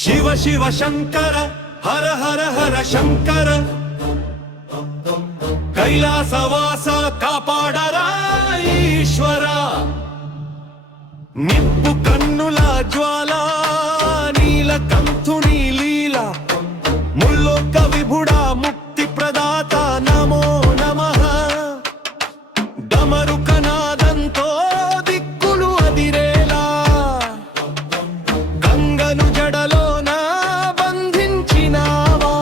ಶಿವ ಶಿವ ಶಂಕರ ಹರ ಹರ ಹರ ಶಂಕರ ಕೈಲಾಸವಾಸ కాపాడర ఈశ్వర నిప్పు కన్నుల జ్వాల నీలకంఠుని లీల ముల్లోక విభుడా ముక్తి ప్రదాత నమో నమః డమరుకనాదంతో దిక్కులు అదిరేలా గంగను జడలోన బంధించినావా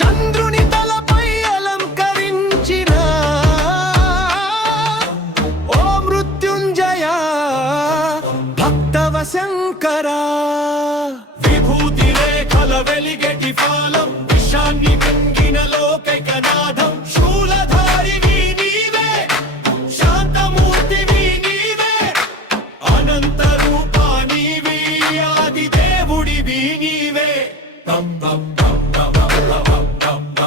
చంద్రుని తలపై అలంకరించిన ఓ మృత్యుంజయ భక్తవ శంకర విభూతి రేఖల వెలిగటి ఫాలం విషాన్ని మింగిన లోకైకనాథం శూలధారివి నీవే శాంతమూర్తివి నీవే అనంత రూపా నీవి ఆది దేవుడివి నీవే తం తం తం తం తం తం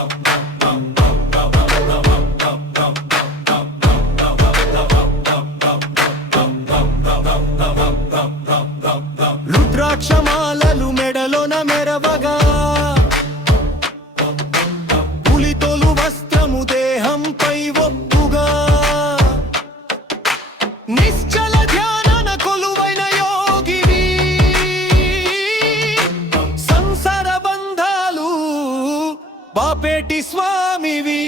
రుద్రాక్షమాలలు మెడలోన మెరవగా పులితోలు వస్త్రము దేహంపై ఒప్పుగా నిశ్చల ధ్యానన కొలువైన యోగివి సంసార బంధాలు బాపేటి స్వామివి